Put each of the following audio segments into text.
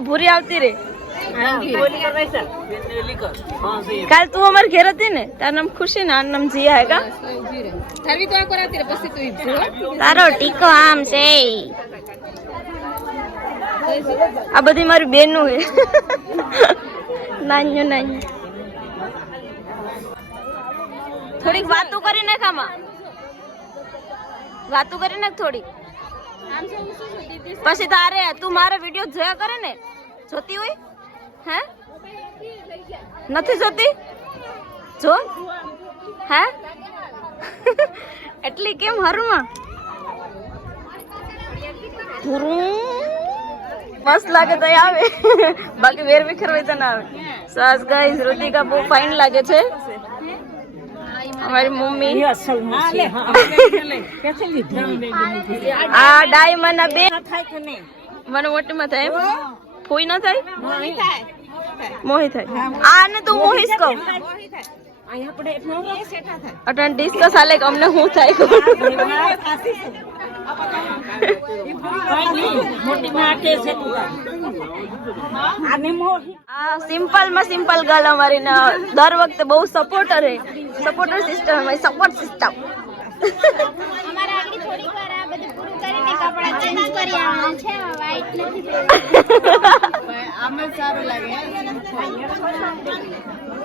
ભૂરી આવતી રે કાલ તું અમારે ઘેર હતી ને તારું નામ ખુશી ને આનું નામ જીયા હે કા તારો ટીકો આમ છે આ બધી મારી બેનું હે નાન્યું નાન્યું થોડીક વાતો કરી નાખ આમાં વાતો કરી નાખ થોડીક પછી તારે તું મારા વિડીયો જોયા કરે ને જોતી હોય હે નથી જોતી જો હે એટલી કેમ હરમાં મસ્ત લાગે તો આવે બાકી વેર વિખેર તો ના આવે સાસ ગાઈસ રુતિકા બહુ ફાઇન લાગે છે हमारी मम्मी आ डायमंड बे મને મોટીમાં થાય ફોઈ ન થાય મોહી થાય આ ને તું મોહીસ કહો અટન ડિસ્કસ આલે અમને હું થાય સિમ્પલ માં સિમ્પલ ગર્લ અમારી ને દર વખતે બહુ સપોર્ટર હે સપોર્ટર સિસ્ટમ અમારી સપોર્ટ સિસ્ટમ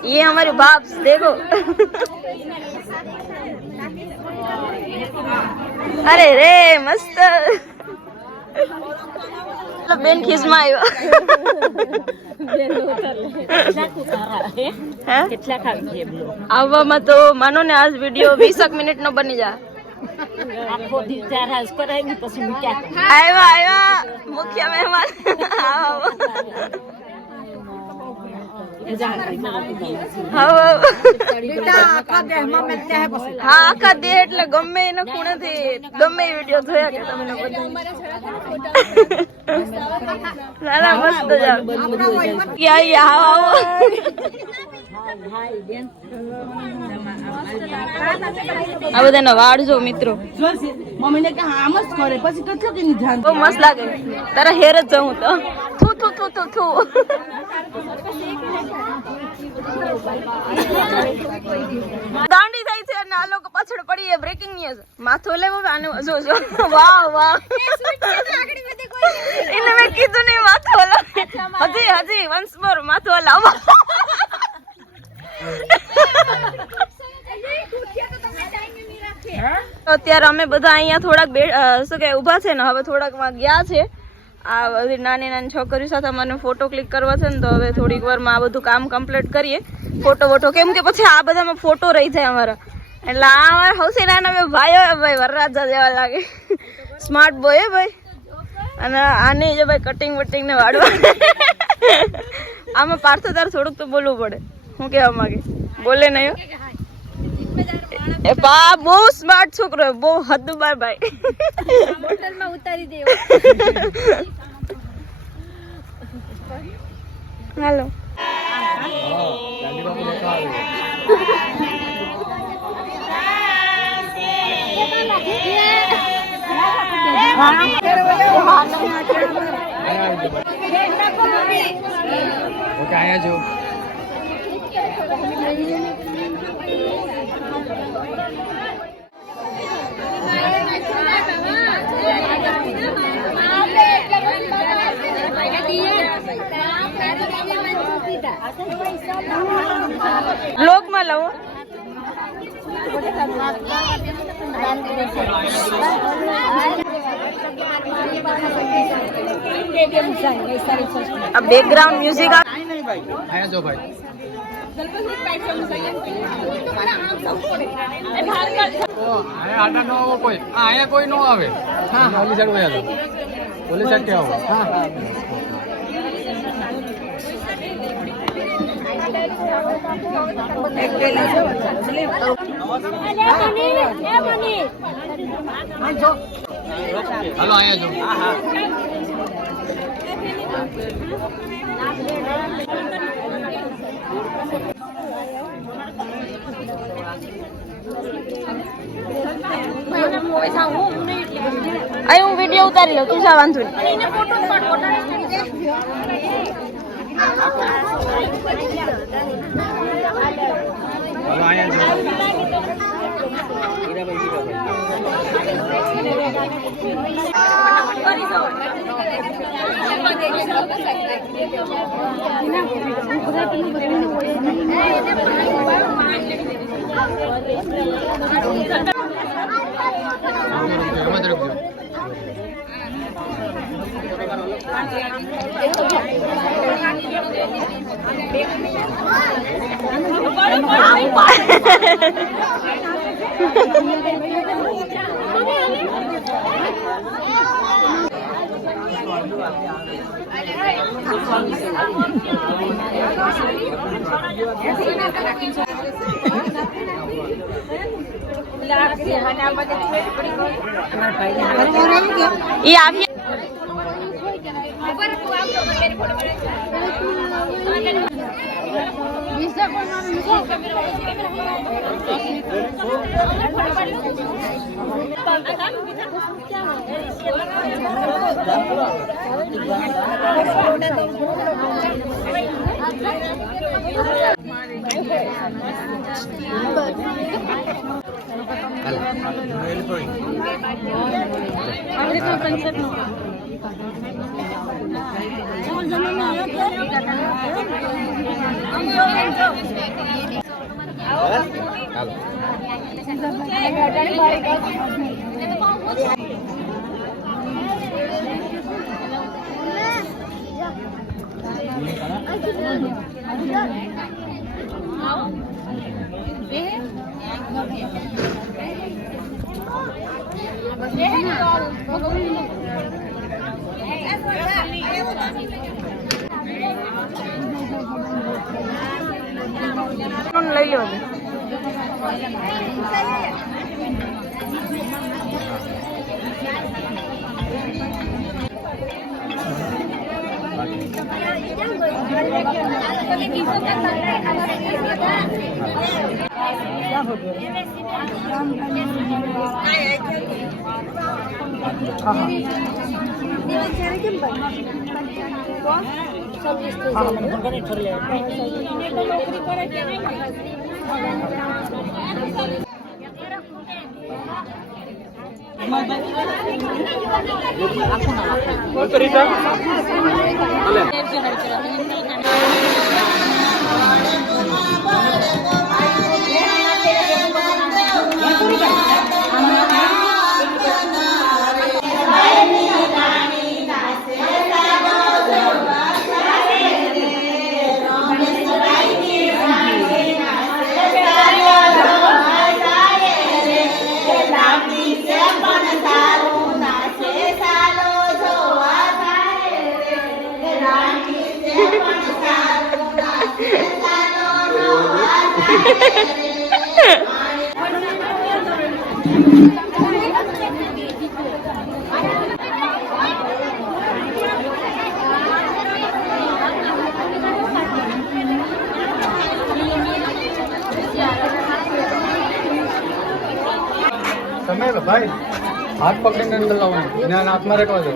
ये हमारे बाप देखो अरे रे मस्त બેન ખીસમાં આવવામાં તો માનો ને આજ વિડીયો 20 મિનિટ નો બની જાય આવ્યા મુખ્ય મહેમાન હા આખા દે એટલે ગમે એના ખૂણેથી ગમે વિડીયો જોયા કે તમને બધા મસ્ત આ બધાના વાળ જો મિત્રો બહુ મસ્ત લાગે તારા હેર જ જવું તો થુ થુ થુ થુ થુ દાંડી થાય છે અને આ લોકો પાછળ પડી બ્રેકિંગ ન્યૂઝ માથું લેવો આને જો જો વાહ વાહ એને મેં કીધું નહીં માથું હલાવ હજી વન્સ મોર માથું હલાવ અત્યારે અમે બધા અહીંયા થોડાક શું કે ઊભા છે ને હવે થોડાક માં ગયા છે આ બધી નાની નાની છોકરીઓ સાથે મને ફોટો ક્લિક કરવા છે ને તો હવે થોડીક વારમાં આ બધું કામ કમ્પ્લીટ કરીએ ફોટો વોટો કેમ કે પછી આ બધામાં ફોટો રહી જાય અમારા એટલે આ અમારા સૌથી નાના બે ભાઈઓ ભાઈ વરરાજા જેવા લાગે સ્માર્ટ બોય ભાઈ અને આની જે ભાઈ કટિંગ વટિંગ ને વાળવા આમાં પાર્થો તાર થોડુંક તો બોલવું પડે હું કહેવા માંગે બોલે નહીં એ બા બહુ સ્માર્ટ છોકરો બહુ હદબાર ભાઈ હોટલમાં ઉતારી દેવો હાલો ब्लॉग में लाओ अब बैकग्राउंड म्यूजिक आया जो भाई आया कोई नो आवे हाँ ओली साइड वया ओली साइड क्या हो हाँ हेलो आया जो અહીં હું વિડીયો વિડિયો ઉતારી લો તું જા વાંધો નહીં ये आप લઈ લો તમે ભાઈ હાથ પકડીને અંદર લાવવાનું એને હાથમાં રાખવા દો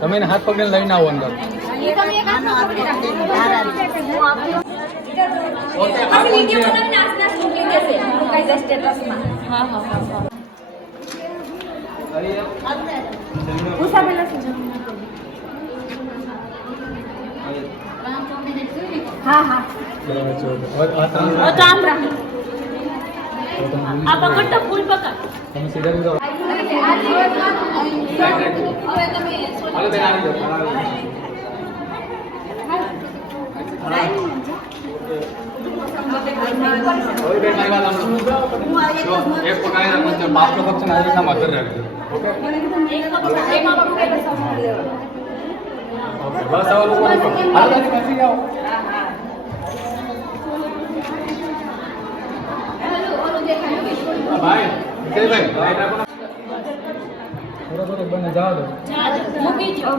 તમે એને હાથ પકડીને લઈને આવો અંદર आप पकड़ फूल पकड़ તમે સીધા લીધો એક પકાવી રાખો બાપનો ફક્ત આવી રીતના મધર રાખજો ઓકે બસ આવો લોકો હાલ બેસી જાઓ ભાઈ ભાઈ થોડો બંને જવા દો મૂકી જો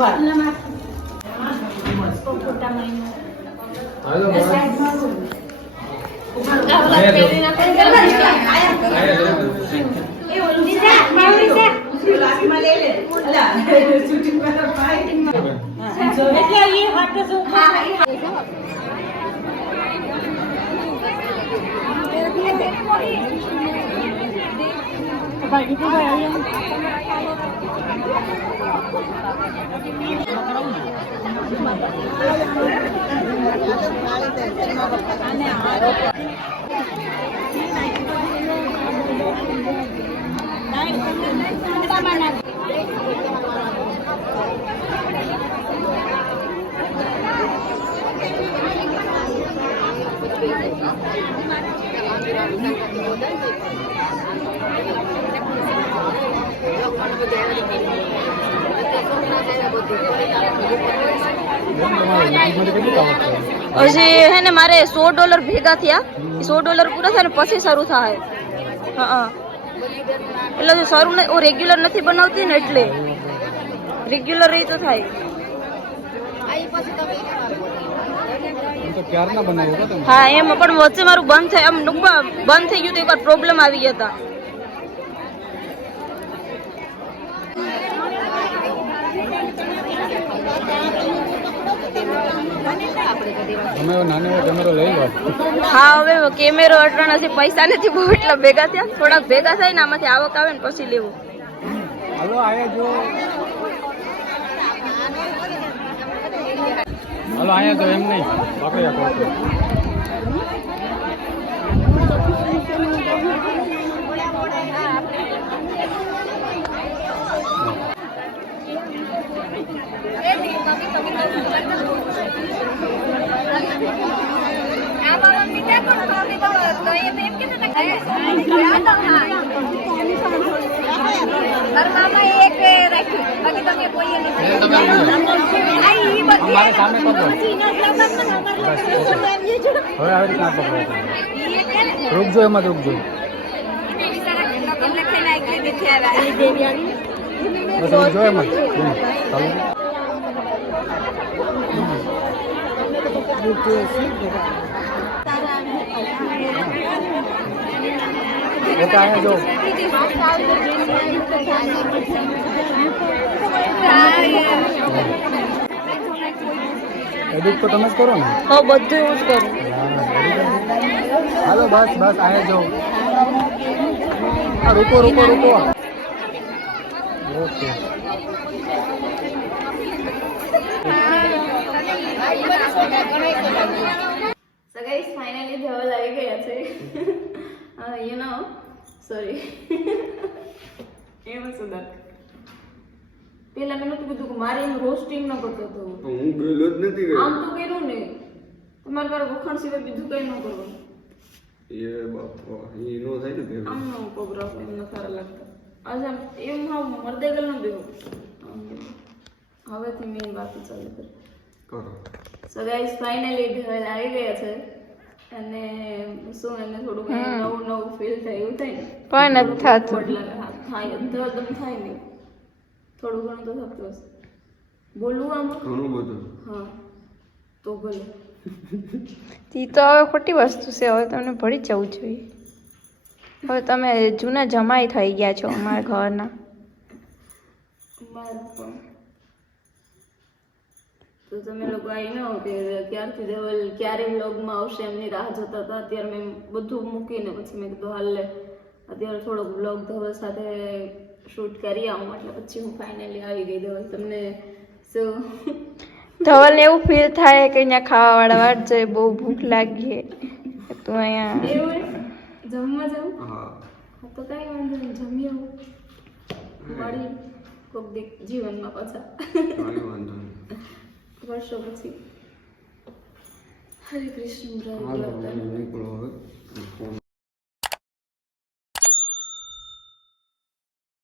હાલો હજી હે ને મારે $100 ભેગા થયા. $100 પૂરા થાય ને પછી શરૂ થાય. હા એટલે જો શરૂ રેગ્યુલર નથી બનાવતી ને એટલે રેગ્યુલર રહી તો થાય. ક્યારના બનાવ્યો હતો તમે? હા એમ પણ વચ્ચે મારું બંધ થાય આમ બંધ થઈ ગયું તો એકવાર પ્રોબ્લેમ આવી ગયા હતા. તમે નાનો કેમેરો લઈ લો. હા હવે કેમેરો અટણ નથી, પૈસા નથી બહુ એટલા ભેગા થયા. થોડાક ભેગા થાય ને આમાંથી આવક આવે ને પછી લેવું. હાલો આયા જો, હાલો આયા જો, એમ નહીં પકડી આપો. અમારે સામે પકડો. હવે આવી રીતના પકડો. રૂકજો, એમાં રૂકજો. બસ જો એમાં ઓકે આયા જો. એડિટ તો તમે જ કરો ને? હા બધું એવું જ કરું. હાલો બસ બસ આયા જો. હા રૂકો રૂકો રૂકો. Okay So guys, finally Dhaval આવી ગયા છે. You know, sorry. એમ સુધા. પેલા મેં નતું કીધું કે મારે એમ રોસ્ટિંગ ન કરતો હતો. હું બોલ્યો જ નથી ગયો. આમ તો કર્યું ને. તમારે પર વખાણ સિવાય બીજું કઈ ન કરવાનું. એ બાપા એ નો થાય ને. આમ નો પ્રોગ્રામ એમ ન સારા લાગતા. આજે એમ હા મરદેગલ ન દેવો. હવેથી મેં બાકી ચાલુ કર. કરો. સો ગાઈસ ફાઇનલી ધવલ આવી ગયા છે. અને શું એને થોડું નવું નવું ફીલ થાય એવું થાય ને પણ નથી થતું. થાય ધડધમ થાય ને થોડું ઘણું તો થતું હશે. બોલવું આમ ઘણું બધું. હા તો ભલે. ઈ તો હવે ખોટી વસ્તુ છે. હવે તમને ભળી જવું જોઈએ. હવે તમે જૂના જમાઈ થઈ ગયા છો અમારા ઘરના. મારું પણ તો તમે લોકો આવી ન હો કે ક્યારથી ધવલ ક્યારે વ્લોગમાં આવશે એમની રાહ જોતા હતા. અત્યારે મેં બધું મૂકીને પછી મેં કીધું હાલ લે અત્યારે થોડોક વ્લોગ ધવલ સાથે શૂટ કરી આવું એટલે પછી હું ફાઇનલી આવી ગઈ. ધવલ તમને શું ધવલને એવું ફીલ થાય કે અહીંયા ખાવાવાળા વાટ જોઈએ, બહુ ભૂખ લાગી છે તું અહીંયા એવું જમવા જાઉં? હા તો કઈ વાંધો નહીં, જમી આવું. મળી કોક દીક જીવનમાં પાછા કાંઈ વાંધો નહીં. વર્ષો પછી. હરે કૃષ્ણ. હાલો નીકળો હવે. ફોન